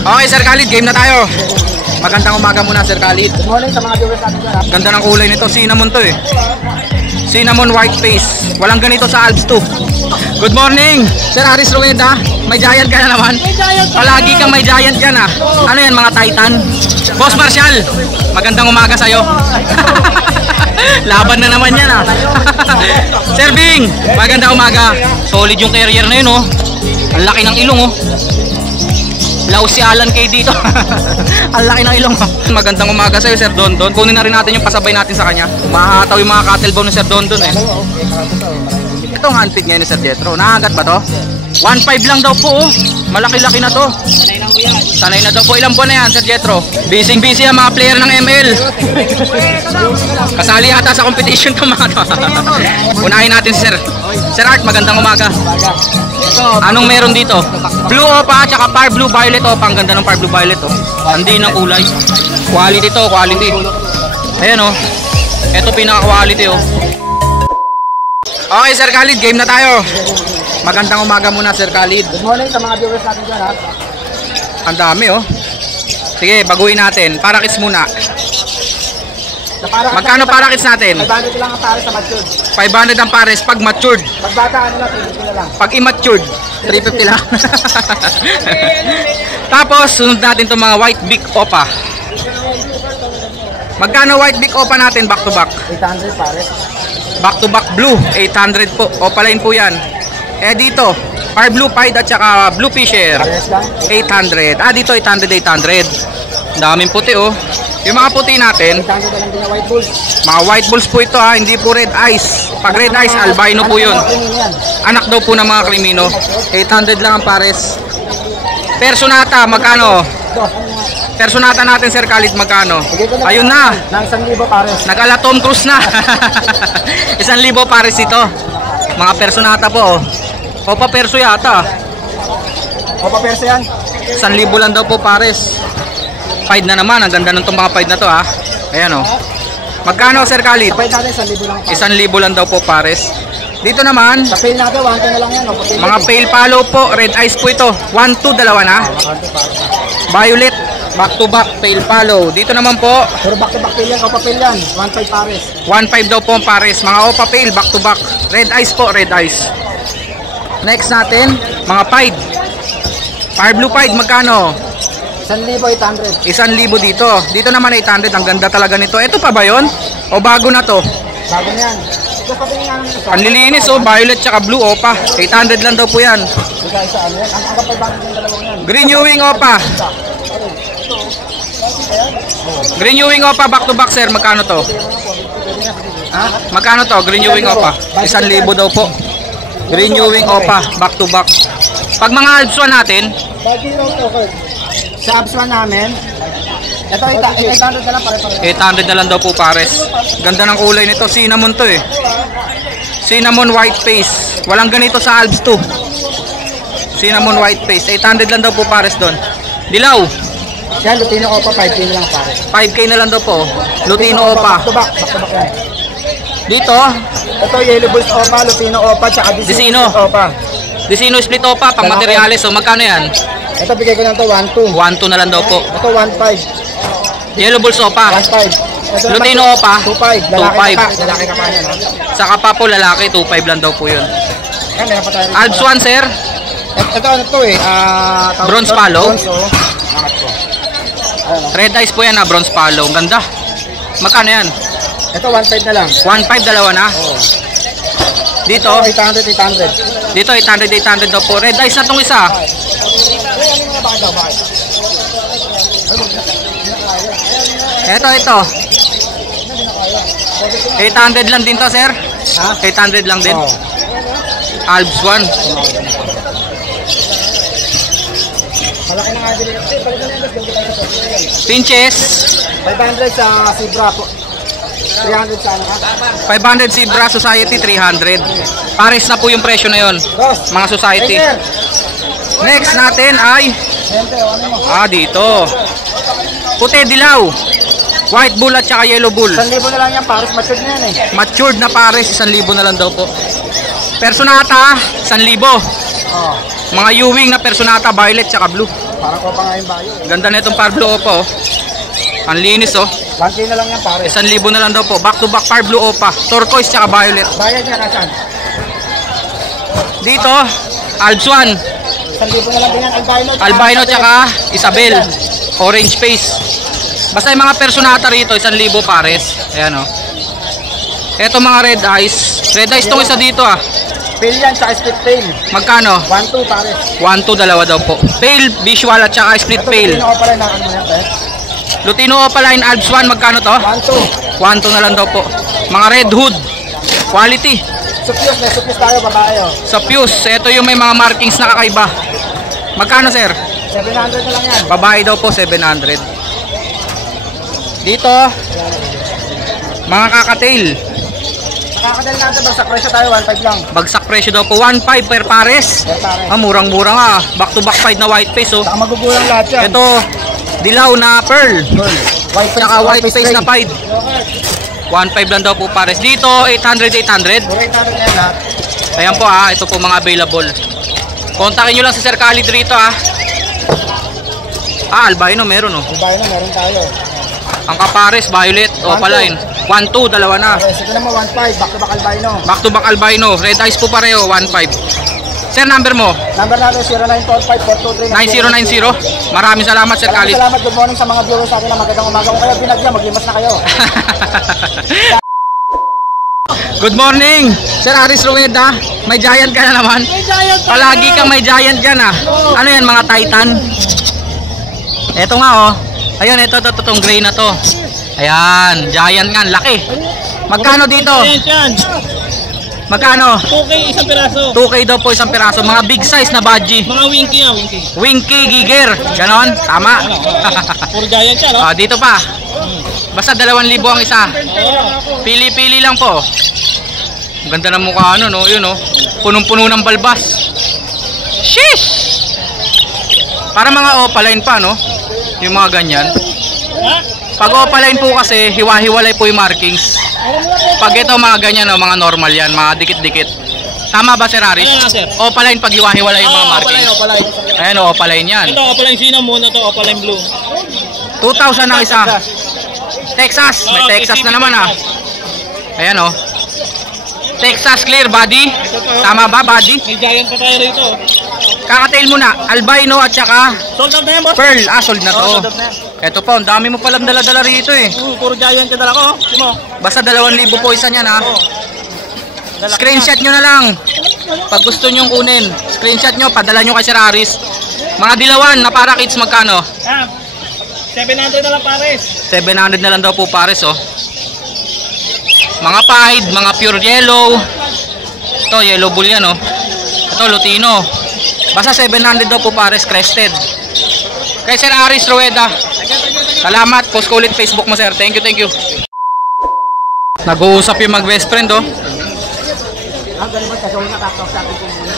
Okay, Sir Khalid, game na tayo. Magandang umaga muna, Sir Khalid. Good morning sa mga viewers natin dyan. Ganda ng kulay nito, cinnamon to eh. Cinnamon white face. Walang ganito sa Alps 2. Good morning, Sir Aris Rueda. May giant ka na naman. Palagi kang may giant yan ah. Ano yan, mga Titan? Boss Marshall, magandang umaga sa'yo. Laban na naman yan ah. Sir Bing, magandang umaga. Solid yung carrier na yun oh. Ang laki ng ilong oh. Law si Alan kay dito. Ang laki ng ilong oh. Magandang umaga sa'yo, Sir Dondon. Kunin na rin natin yung pasabay natin sa kanya. Mahataw yung mga cattle bone ni Sir Dondon eh. Itong handpid ngayon ni Sir Jetro. Nakagat ba to? 1.5 lang daw po oh. Malaki-laki na to. Sanay na daw po. Ilang buwan na yan, Sir Jetro? Busy ang mga player ng ML. Kasali yata sa competition itong mga to. Unahin natin si Sir. Sir Art, magandang umaga. Anong meron dito? Blue opa, tsaka Par Blue Violet opa. Ang ganda ng Par Blue Violet oh. Hindi ng kulay. Quality to, quality. Ayan oh. Ito pinaka-quality oh. Okay, Sir Khalid, game na tayo. Magandang umaga muna, Sir Khalid. Good morning sa mga viewers natin dyan ha. Ang dami oh. Sige, baguhin natin. Parakits muna. Magkano parakits natin? 500 lang ang pares sa matured. 500 ang pares pag matured. Pag bata ano lang, 350 na lang. Pag immatured, 350 lang. Tapos, sunod natin itong mga white big opa. Magkano white big opa natin back to back? 800 pares. Back to back blue, 800 po. Opa line po yan. Eh dito, Par Blue Pied at saka Blue Fisher, 800. Ah, dito 800. Daming puti oh. Yung mga puti natin, 800 na lang din na white bulls. mga white bulls po ito ha, hindi po red eyes. Pag red eyes, albino po yun. Anak daw po ng mga krimino. 800 lang ang pares. Personata, magkano? Personata natin, Sir Khalid, magkano? Ayun na. Nang 1,000 pares. Nag-ala Tom Cruise na. 1,000 pares ito. Mga personata po oh. Opa perso yata. Opa perso yan. 1,000 lang daw po pares. Pied na naman. Ang ganda ng itong mga pied na to ha. Ayan oh. Magkano, Sir Khalid? Kapay natin 1,000 lang pares. 1,000 lang daw po pares. Dito naman, sa pale natin, 1,000 na lang yan. mga pale follow po. Red eyes po ito. 1-2, dalawa na. Violet, back to back, pale follow. Dito naman po, pero back to back pale yan, opa pale yan. 1,500 pares. 1.5 daw po ang pares. Mga opa pale, back to back. Red eyes po, red eyes. Next natin, mga pied. Par Blue Pied, magkano? 1,800. 1,000 dito. Dito naman 800. Ang ganda talaga nito. Ito pa ba yun? O bago na to? Bago na yan. Ito pa din yan. Ang lilinis oh. Violet tsaka blue opa. 800 lang daw po yan. Bigay sa ano yan. Ang kapay bago yung dalawang yan. Green Ewing opa. Green Ewing opa back to back, sir. Magkano to? Ha? Magkano to? Green Ewing opa. 1,000 daw po. Green Ewing opa back to back. Pag mga Alps 1 natin, Bagay raw to, Kurt. Sa Abs 1 namin, ito 800 na lang pare-pare. 800 na lang daw po pares. Ganda ng kulay nito. Cinnamon to eh. Cinnamon white face. Walang ganito sa Alps 2. Cinnamon white face. 800 lang daw po pares doon. Dilaw. Yan, Lutino Opa, 5K na lang pare. 5K na lang daw po. Lutino opa. Back to back yan. Dito, Ito, Yellow Bulls Opa, Lutino Opa, tsaka Dicino. Opa. Dicino split opa, pang materials. So magkano yan? Ito, bigay ko lang to 1,200. 1-2 na lang daw po. Ito, 1,500. Yellow Bulls opa. 1,500. Lutino opa. 2,500. 2,500. Lalaki ka pa yan, ha? Sa kapa po lalaki, 2.5 lang daw po yun. Yan, meron pa tayo. Alps 1, sir. Ito, ano to eh? Bronze Palo. Bronze, oh. Angat ko. Red eyes po yan na, bronze palo. Ganda. Magkano yan? Ito, 1,500 na lang. 1.5, dalawa na. Oo. Dito, 800. dito 800 daw po. Red eyes na tong isa. Ito. 800 lang din to, sir. Ha? 800 lang din. Oo. Alps 1. Malaki na nga din. Pinches. 500 sa Zebra po. 300 sa ano ka? 500 Zebra Society, 300. Pares na po yung presyo na yon. Boss. Mga society. Hey, Next natin ay Siyempre, ano mo? dito. Puti dilaw. White bull at saka yellow bull. 1,000 na lang yan, pares matured na yan eh. Matured na pares, 1,000 na lang daw po. Personata, 1,000. Oh. Mga Ewing na personata, violet tsaka blue. Parang ko pa nga yung bayo. Ganda na itong Parblo Opa, oh. Ang linis, oh. 1K na lang yan, pare. 1,000 na lang daw po. Back to back Parblo Opa. Turquoise tsaka violet. Bayad niya kasan? Dito, Alpswan. 1,000 na lang din yan. Albino tsaka Isabel. Orange face. Basta yung mga personata rito, 1,000 pares. Ayan, oh. Eto mga red eyes. Red eyes tong isa dito, ah. Pale yan, tsaka split pale. Magkano? 1,2 pare. 1,2 dalawa daw po. Pale, visual at tsaka split pale. Ito pala na ano yan, pare. Lutino Opaline Alps 1, magkano to? 1,2. 1,2 na lang daw po. Mga red hood. Quality. Supyos tayo, babae, oh. Sa Fuse, ito yung may mga markings na kakaiba. Magkano, sir? 700 na lang yan. Babae daw po, 700. Dito, mga kakatail. Nakakadali natin, bagsak presyo tayo, 1,500 lang. Bagsak presyo daw po, 1,500 per pares. Yes, pare. Ah, murang-mura nga. Back to back side na white face, oh. Saka magugulang lahat yan. Ito, dilaw na pearl. White face, Tsaka white face na pied. 1,500 lang daw po pares. Dito, 800. Puro 800 na yan, ha. Ayan po, ah. Ito po mga available. Kontakin nyo lang si Sir Khalid rito, ah. Ah, albino meron, oh. Babae na, meron tayo. Ang kapares, violet, opaline. 1,2, dalawa na. Okay, sige naman, 1,500. Back to back albino. Back to back albino. Red eyes po pareho, 1,500. Sir, number mo? Number natin, 0945-423-9090. 9090. Maraming salamat, Sir Khalid. Salamat, good morning sa mga viewers sa akin na magandang umaga. Kung kayo binagyan, maglimas na kayo. Good morning, Sir Aris Rueda. May giant ka na naman. May giant ka Palagi kang may giant dyan, ah. Ano yan, mga Titan? Ito nga, oh. Ayun, ito, itong gray na to. Ayan, giant nga, laki. Magkano dito? Magkano? 2K isang piraso. 2K daw po isang piraso. Mga big size na budgie. Mga winky nga, winky. Winky, giger. Ganon? Tama. Puro giant siya, no? Ah, dito pa. Basta 2,000 ang isa. Pili-pili lang po. Ang ganda ng mukha, ano, no? Yun, no? Punong-puno ng balbas. Sheesh! Para mga opaline pa, no? Yung mga ganyan. Ha? Pag opaline po kasi, hiwa-hiwalay po yung markings. Pag ito mga ganyan, no, mga normal yan, mga dikit-dikit. Tama ba, Sir Aris? Ano na, sir? Opaline pag hiwa-hiwalay yung mga markings. Opaline. Ayan, o, opaline yan. Ito, opaline cinnamon, ito, opaline blue. 2,000 ang isa. Texas. May Texas na naman, ah. Ayan, o. Texas clear body. Tama ba, body? May giant pa tayo rito. Kakatail muna. Albino at saka Sold out na yan, boss. pearl. Ah, sold na to. Sold out na yan. Eto po, ang dami mo palang dala-dala rito, eh. Puro giant ka dala ko. Sino? Basta 2,000 po isa niyan, ha. Screenshot nyo na lang. Pag gusto nyong kunin, screenshot nyo, padala nyo kay Sir Aris. Mga dilawan na para kids, magkano? Ah, 700 na lang pares. 700 na lang daw po pares, oh. Mga pied, mga pure yellow. Ito, yellow bull yan, oh. Ito, lutino. Basta 700 daw po pares, crested. Kay Sir Aris Rueda. Salamat. Post ko ulit Facebook mo, sir. Thank you, thank you. Nag-uusap yung mag-best friend, oh. Ang galing ba, kasi nakakaw sa akin kung muna.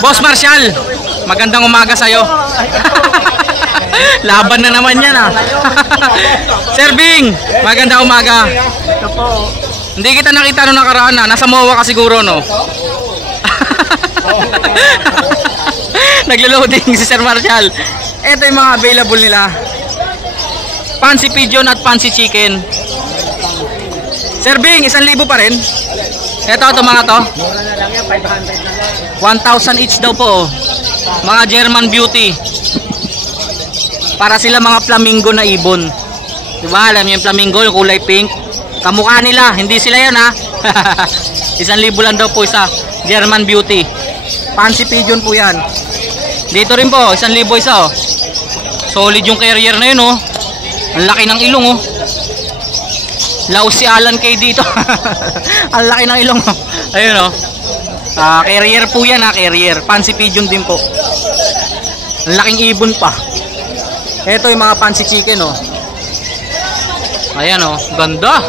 Boss Marshall, magandang umaga sa'yo. Laban na naman yan, ah. Sir Bing, magandang umaga. Ito po. Hindi kita nakita nung nakaraan, ah. Nasa MOA ka siguro, no? Naglo-loading si Sir Marshall. Ito yung mga available nila. Fancy pigeon at fancy chicken. Sir Bing, 1,000 pa rin. Ito mga to. Mura na lang yan, 500 na lang. 1,000 each daw po, oh. Mga German beauty. Para sila mga flamingo na ibon. Diba? Alam niyo yung flamingo, yung kulay pink. Kamukha nila, hindi sila yan, ha. 1,000 lang daw po isa. German beauty. Fancy pigeon po yan. Dito rin po, 1,000 isa, oh. Solid yung carrier na yun, oh. Ang laki ng ilong, oh. Laos si Alan Kay dito. Ang laki ng ilong, oh. Ayun, oh. Carrier po yan, ha. Carrier. Fancy pigeon din po. Ang laking ibon pa. Ito yung mga fancy chicken, oh. Ayan, oh. Ganda.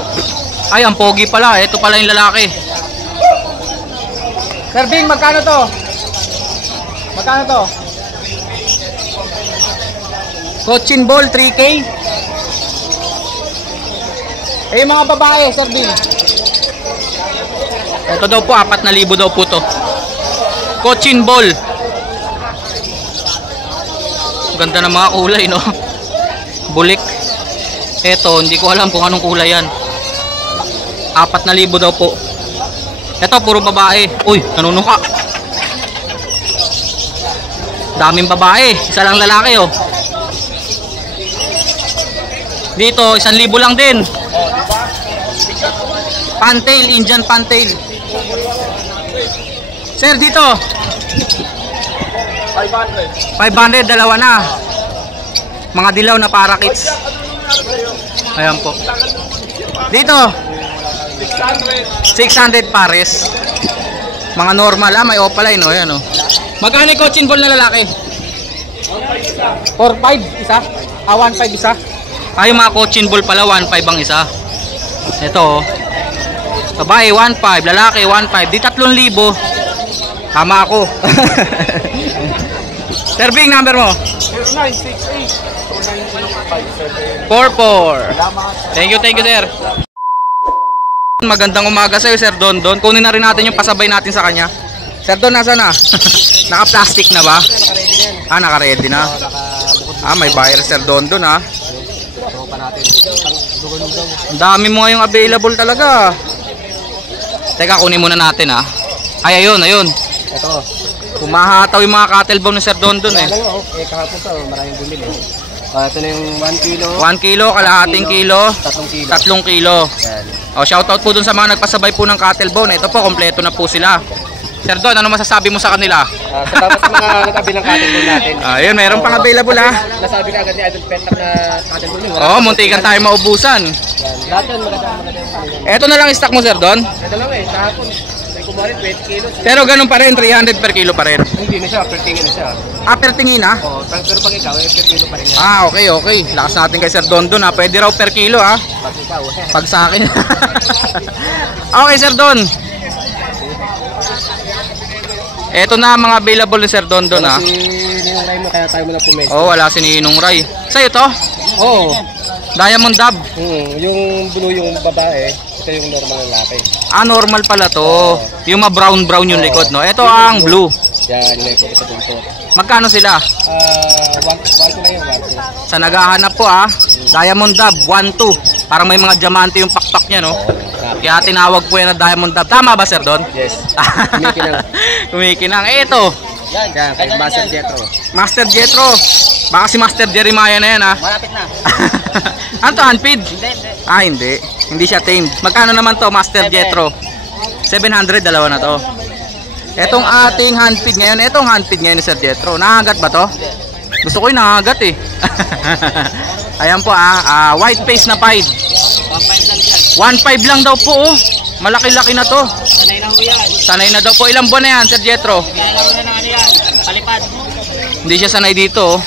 Ay, ang pogi pala. Ito pala yung lalaki. Sir Bing, magkano to? Magkano to? Cochin ball, 3K. Eh, yung mga babae, Sir Bing. Ito daw po, 4,000 daw po to. Cochin ball. Ganda ng mga kulay, no? Bulik. Ito, hindi ko alam kung anong kulay yan. 4,000 daw po. Ito, puro babae. Uy, nanunuka. Daming babae. Isa lang lalaki, oh. Dito, 1,000 lang din. Pantail, Indian pantail. Sir, dito. 500, dalawa na. Mga dilaw na parakits. Ayan po. Dito 600 pares. Mga normal, may opaline, no? Ayan, oh. Magkano yung cochin ball na lalaki? 4,500 isa? 1,500 isa? Yung mga cochin ball pala 1,500 ang isa. Ito, oh. Babae 1,500, lalaki 1,500. Di 3,000. Tama ako. Sir Bing, number mo? 0968-290-5744. Thank you, sir. Magandang umaga sa'yo, Sir Don Don. Kunin na rin natin yung pasabay natin sa kanya. Sir Don, nasa na? Naka-plastic na ba? Naka-ready na. May buyer, Sir Don Don, ha? Ang dami mo ngayong available talaga. Teka, kunin muna natin, ha? Ayun. Ito. Humahataw yung mga cattle bone ni Sir Don Don, eh. Kahapon to, maraming bumili. Ito na yung 1 kilo. 1 kilo, kalahating kilo. 3 kilo. Yan. Shoutout po dun sa mga nagpasabay po ng cattle bone. Ito po, kompleto na po sila. Sir Don, ano masasabi mo sa kanila? Salamat sa mga natabi ng cattle bone natin. Ayun, meron pang available, ha? Nasabi ka agad ni Idol Pentak na cattle bone. Muntikan tayo maubusan. Lahat yan, maganda. Ito na lang stock mo, Sir Don. Ito lang kahapon. May kumari 20 kilos. Pero ganun pa rin, 300 per kilo pa rin. Hindi na siya, per tingin na siya. Per tingin, ha? Oo, pero pag ikaw, per kilo pa rin yan. Okay. Lakas natin kay Sir Don Don, ha? Pwede raw per kilo, ha? Pag ikaw, Pag sa akin. Okay, Sir Don. Ito na mga available ni Sir Don Don, ha? Kasi yung Ray mo, kaya tayo mo na pumesto. Wala si Ninong Ray. Sa'yo to? Oo. Diamond Dab. Yung blue yung babae, ito yung normal na lalaki. Normal pala to. Yung brown yung likod, no? Ito ang blue. Yan, may puto sa punto. Magkano sila? 1 na yun, 1 Sa naghahanap po, Diamond Dab, 1-2. Parang may mga diamante yung pakpak niya, no? Kaya tinawag po yan na Diamond Dab. Tama ba, Sir Don? Yes. Kumikinang. Kumikinang. Ito. Yan, kay Master Jetro. Master Jetro. Baka si Master Jeremiah na yan, ha? Malapit na. Ano to, handfeed? Hindi. Hindi. Hindi siya tamed. Magkano naman to, Master Jetro? 700, dalawa na to. Etong ating handfeed ngayon, etong handfeed ngayon ni Sir Jetro. Nakagat ba to? Gusto ko yung nakagat, eh. Ayan po, white face na pied. 1,500 lang daw po, oh. Malaki-laki na to. Sanay na ho yan. Sanay na daw po. Ilang buwan na yan, Sir Jetro? Ginagawa na ano yan, palipad. Hindi siya sanay dito, oh.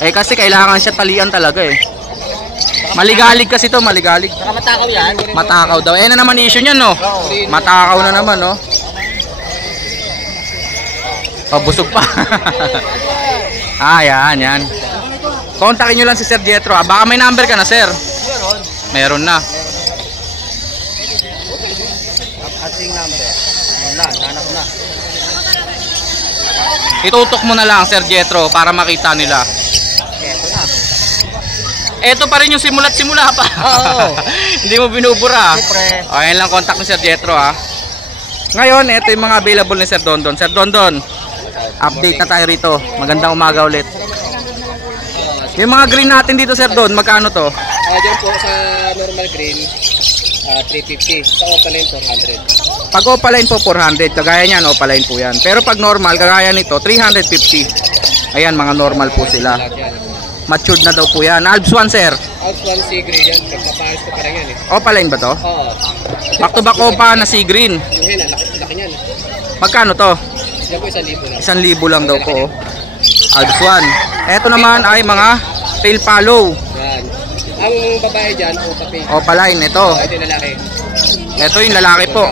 Kasi kailangan siya talian talaga, eh. Maligalig kasi to, maligalig. Saka matakaw yan. Matakaw daw. Na naman issue niyan, no? Matakaw na naman, no? Busog pa. Yan. Kontakin nyo lang si Sir Jetro, baka may number ka na, Sir. Meron na. Ating number. Hanap na. Itutok mo na lang, Sir Jetro, para makita nila. Ito na. Ito pa rin yung simula pa. Oo. Hindi mo binubura. Siyempre. Ayan lang, contact ni Sir Jetro, ha. Ngayon, ito yung mga available ni Sir Don Don. Sir Don Don, update na tayo rito. Magandang umaga ulit. Yung mga green natin dito, Sir Don, magkano to? Diyan po sa normal green, 350. Sa opaline, 400. Pag opaline po, 400. Kagaya niyan, opaline po yan. Pero pag normal, kagaya nito, 350. Ayan, mga normal po sila. Matured na daw po yan. Alps 1, Sir. Alps 1 sea green yan. Pagpaparis ko parang yan, eh. Opaline ba to? Oo. Back to back opa na sea green. Yung hen, laki niyan. Magkano to? Diyan po 1,000 lang. 1,000 lang daw po, oh. Alps 1. Ito naman ay mga tail follow. Yan. Ang babae dyan, opaline. Opaline, ito. Ito yung lalaki. Ito yung lalaki po.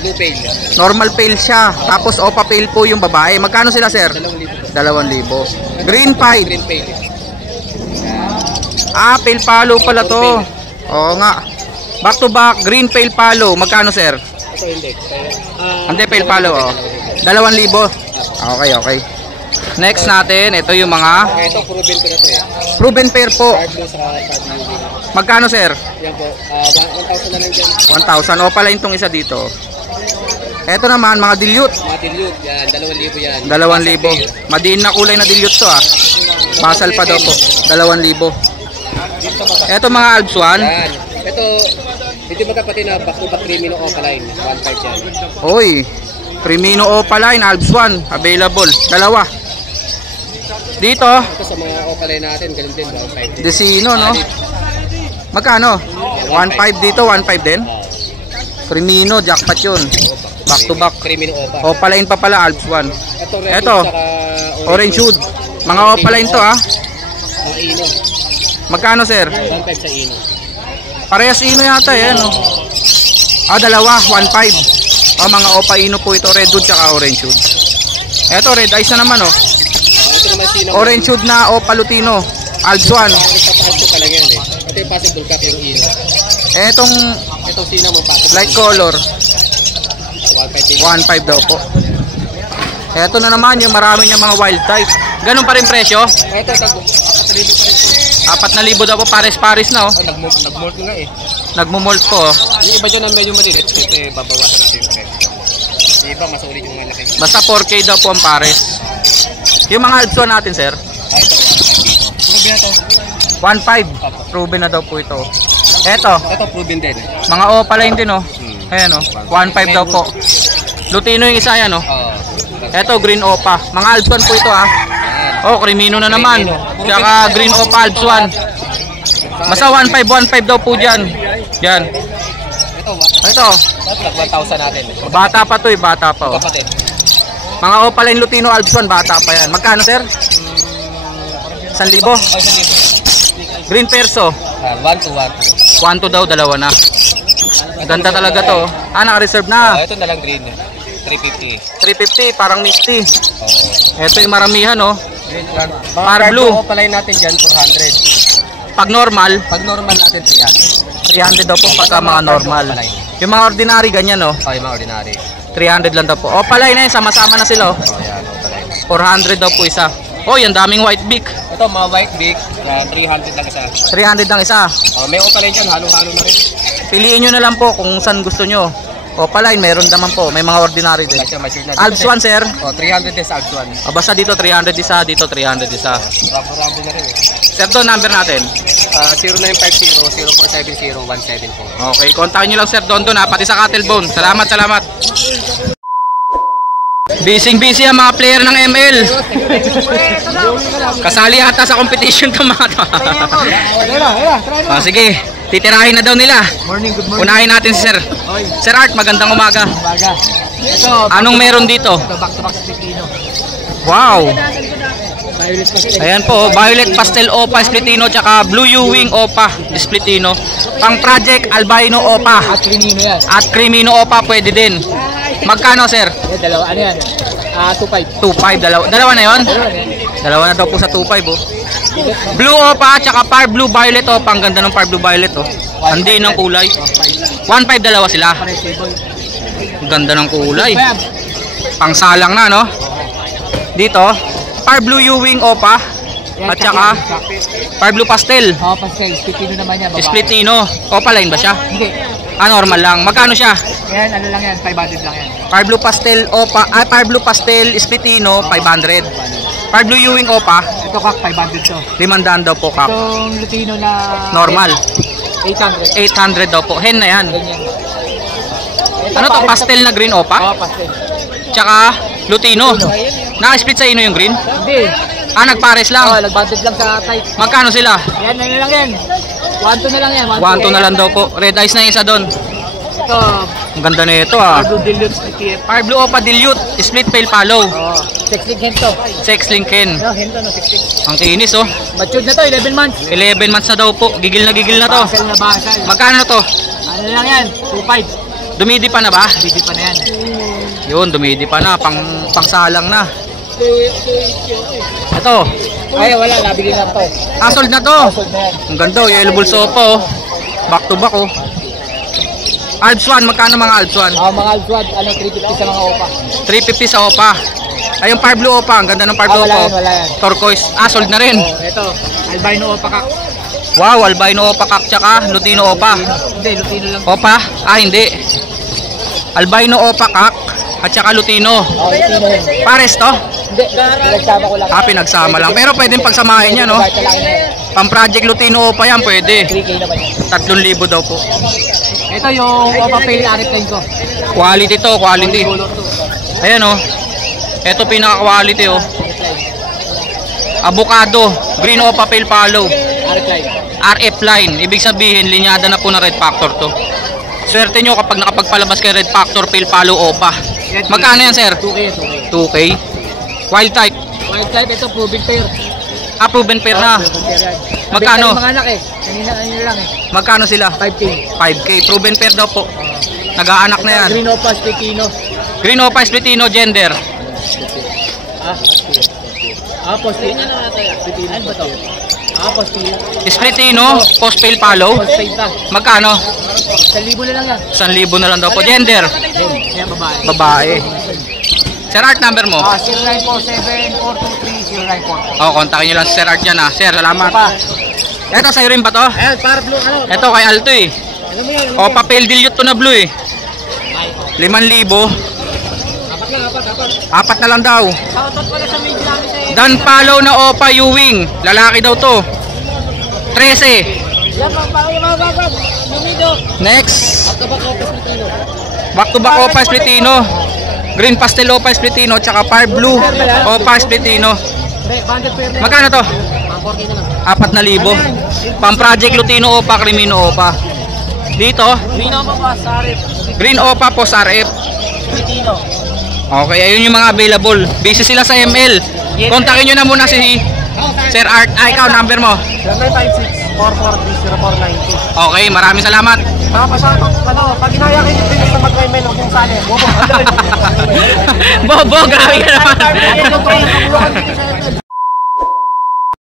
Blue pale. Normal pale siya. Tapos opa pale po yung babae. Magkano sila, Sir? 2,000. 2,000. Green pied. Green pale. Pale follow pala to. Oo nga. Back to back, green pale follow. Magkano, Sir? Ito hindi. Hindi, pale follow, oh. 2,000. Okay. Next natin, ito yung mga Ito, proven ko na to eh. proven pair po. Card blue sa card blue. Magkano sir? Yan po, 1,000 na lang dyan. 1,000. O pala itong isa dito. Ito naman, mga dilute. Mga dilute, yan, 2,000 yan. 2,000. Madiin na kulay na dilute to ah. Basal pa daw po. 2,000. Ito mga Alps 1. Yan. Ito, ito magkapatid na back to back Crimino Opaline. 1,500 yan. Oy, Crimino Opaline, Alps 1. Available. Dalawa. Dito, Ito sa mga Opaline natin, ganun din, 1,500. Desino no? Magkano? 1,500 dito, 1,500 din. Crimino, jackpot yun. Back to back. Crimino Opa. Opaline pa pala, Alps 1. Ito, red Ito, saka Orange Hood. Mga Opaline to ah. Mga Ino. Magkano sir? 1,500 sa Ino. Parehas Ino yata yan no? Ah, dalawa, 1,500. Ah, mga Opa Ino po ito, Red Hood tsaka Orange Hood. Eto, Red Eyes na naman oh. Ito naman Sino. Orange Hood na Opa Lutino, Alps 1. Ito talaga yan eh. Ito yung possible cut yung Ino. Etong Itong Sino mo possible. light color, 1,500. 1,500 daw po. Eto na naman yung marami niyang mga wild type. Ganun pa rin presyo? Ito, 4,000 pa rin po. 4,000 daw po, pares-pares na oh. Ay, nag-molt nga eh. Nagmo-molt po oh. Yung iba dyan na medyo maliit, ito eh, babawasan natin yung presyo. Yung iba, mas ulit yung malaki. Basta 4K daw po ang pares. Yung mga Alps 1 natin sir, Ay, ito, 1,500 dito. Proven na to. 1,500. Proven na daw po ito. Eto, Ito, proven din. mga Opaline din oh. Ayan oh, 1,500 daw po. Lutino yung isa yan oh. Oo. Eto, Green Opa. Mga Alps 1 po ito ah. Oh, Crimino na naman. Tsaka Green Opa Alps 1. Basta 1,500 daw po dyan. Yan. Ito, Ito, 1,000 natin. bata pa to eh, bata pa oh. Kapatid. Mga Opaline Lutino Alps 1, bata pa yan. Magkano sir? 1,000. Green Perso, 1 to 1. 1,200 daw, dalawa na. Ganda talaga to. Ah, naka-reserve na. Ito na lang green. 350. 350, parang misty. Oo. Ito yung maramihan oh. Par blue. blue. Palain natin dyan, 200. Pag normal, Pag normal natin, 300. 300 daw po pagka mga normal. Yung mga ordinary ganyan oh. Okay, mga ordinary. 300 lang daw po. O palay na yun, sama-sama na sila oh. Oh, yan. Palain. 400 daw po isa. Oh, yan daming white beak. Ito, mga white beak. 300 lang isa. 300 lang isa. Oh, may opalay dyan, halo-halo na rin. Piliin nyo na lang po kung saan gusto nyo. O palay, meron naman po. May mga ordinary din. Wala siya, mature na. Alps 1 sir. Oh, 300 din sa Alps 1. O, basta dito 300 isa, dito 300 isa. Rambo na rin eh. Sir, to number natin. 0950-0470-174. Okay, kontakin nyo lang Sir Don Don ha, pati sa Cattlebone. Salamat, salamat. Busy ang mga player ng ML. Kasali ata sa competition to mga to. Sige, titirahin na daw nila. Morning, good morning. Unahin natin si Sir. Sir Art, magandang umaga. Ito, Anong meron dito? back-to-back Splitino. Wow. Violet Pastel. Ayan po, Violet Pastel Opa Splitino tsaka Blue U-Wing Opa Splitino. Pang Project Albino Opa. At Crimino yan. At Crimino Opa pwede din. Magkano sir? Yan, dalawa. Ano yan? 2.5. 2.5, dalawa na yon? Dalawa na daw po sa 2.5 oh. Blue Opa tsaka Par Blue Violet Opa. Ang ganda ng Par Blue Violet oh. Hindi ng kulay. 1.5 dalawa sila. Ang ganda ng kulay. Pangsalang na no. Dito, Par Blue U-Wing Opa. At saka Par Blue Pastel. Oh, pastel. Splitino naman yan. Splitino. Opa line ba siya? Hindi. Ah, normal lang. Magkano siya? Yan, ano lang yan. 500 lang yan. Par Blue Pastel Opa, Par Blue Pastel Splitino 500. Par Blue U-Wing Opa, Ito kak, 500 to. 500 daw po kap. Itong Lutino na Normal. 800. 800 daw po. Hen na yan. Ganyan. Ano to? Pastel na green Opa? Oh, pastel. Tsaka Lutino. Naka-split sa ino yung green? Hindi. Ah, nagpares Oh, lang. nagbanded lang sa tight. Magkano sila? Yan, ano lang yan. 1-2 na lang yan. 1-2 na lang daw po. Red eyes na yung isa doon. Ito, Ang ganda na ito ah. Blue Dilute ETF. Par Blue Opa Dilute, split pale follow. Oh, 6 link to. Sex link hen. No, hento no, 6 Ang kinis oh. Matured na to, 11 months. 11 months na daw po. Gigil na to. Basal na basal. Magkano to? Ano lang yan? 2.5. Dumidi pa na ba? Hindi pa na yan. Yun, dumidi pa na. Pangsalang na. Ito. Ay, wala. Nabili na to. Ah, sold na to. Sold na yan. Ang ganda. Yellow bulso po. Back to back oh. Alps 1. Magkano mga Alps 1? Mga Alswad, 350 sa mga opa. 350 sa Opa. Ay, yung Fire Blue Opa. Ang ganda ng Fire Blue Wala Opa. yan, wala yan. Turquoise. Sold na rin. Ito, albino opa kak. Wow, albino opa kak tsaka lutino opa. Hindi, lutino lang. Opa? Hindi. Albino opa kak at tsaka lutino. Lutino yun. Pares to? Hindi, pinagsama ko lang. Pinagsama lang. Pero pwedeng pagsamahin yan, no? Pang project lutino opa yan, pwede. 3K naman yan. 3,000 daw po. Ito yung opa pale arip line ko. Quality to, quality. Ayan, oh. Ito pinaka-quality, oh. Avocado, green opa pale follow. Arip line. RF line, ibig sabihin linyada na po na Red Factor to. Swerte nyo kapag nakapagpalabas kay Red Factor pale follow opa. Magkano yan, sir? 2K yan, 2K. 2K. Wild type. Wild type, ito proven pair. Proven pair na. Proven pair yan. Magkano? Mga anak eh. Kanina lang eh. Magkano sila? 5K. 5K. Proven pair daw po. Nag-aanak na yan. Green opa spikino. Green opa splitino gender. Postpaid. Ano ba to? Postpaid. Splitino, post pale follow. Postpaid ta. Magkano? 1,000 na lang yan. 1,000 na lang daw po. Gender. Yan, babae. Babae. Sir Art, number mo? 0947-423-0944. Kontakin nyo lang si Sir Art dyan, ha. Sir, salamat. Pa. Eto, sa'yo rin ba to? Ayan, para blue ano? Eto, kay Alto eh. Ano mo yan? O, papel dilute to na blue eh. 5,000. Apat na lang daw. Shoutout pala sa media namin sa Dan follow na Opa Ewing. Lalaki daw to. 13. Yan, mababag. Lumido. Next. Back to back Back to back Opa Opa Splitino. Splitino. Green pastel Opa Splitino. Tsaka fire blue Opa Splitino. Banded pair na yan. Magkano to? 4K na lang. 4,000. Pang project Lutino Opa, Crimino Opa. Dito, Green opa pa, Sarip. Green Opa po sa RF. Splitino. Okay, ayun yung mga available. Busy sila sa ML. Kontakin nyo na muna si Sir Art. Ikaw, number mo. 0956-443-0492. Okay, maraming salamat. Pag inaya kayo yung bilis na mag-email, huwag yung sali. Bobo, grabe ka naman.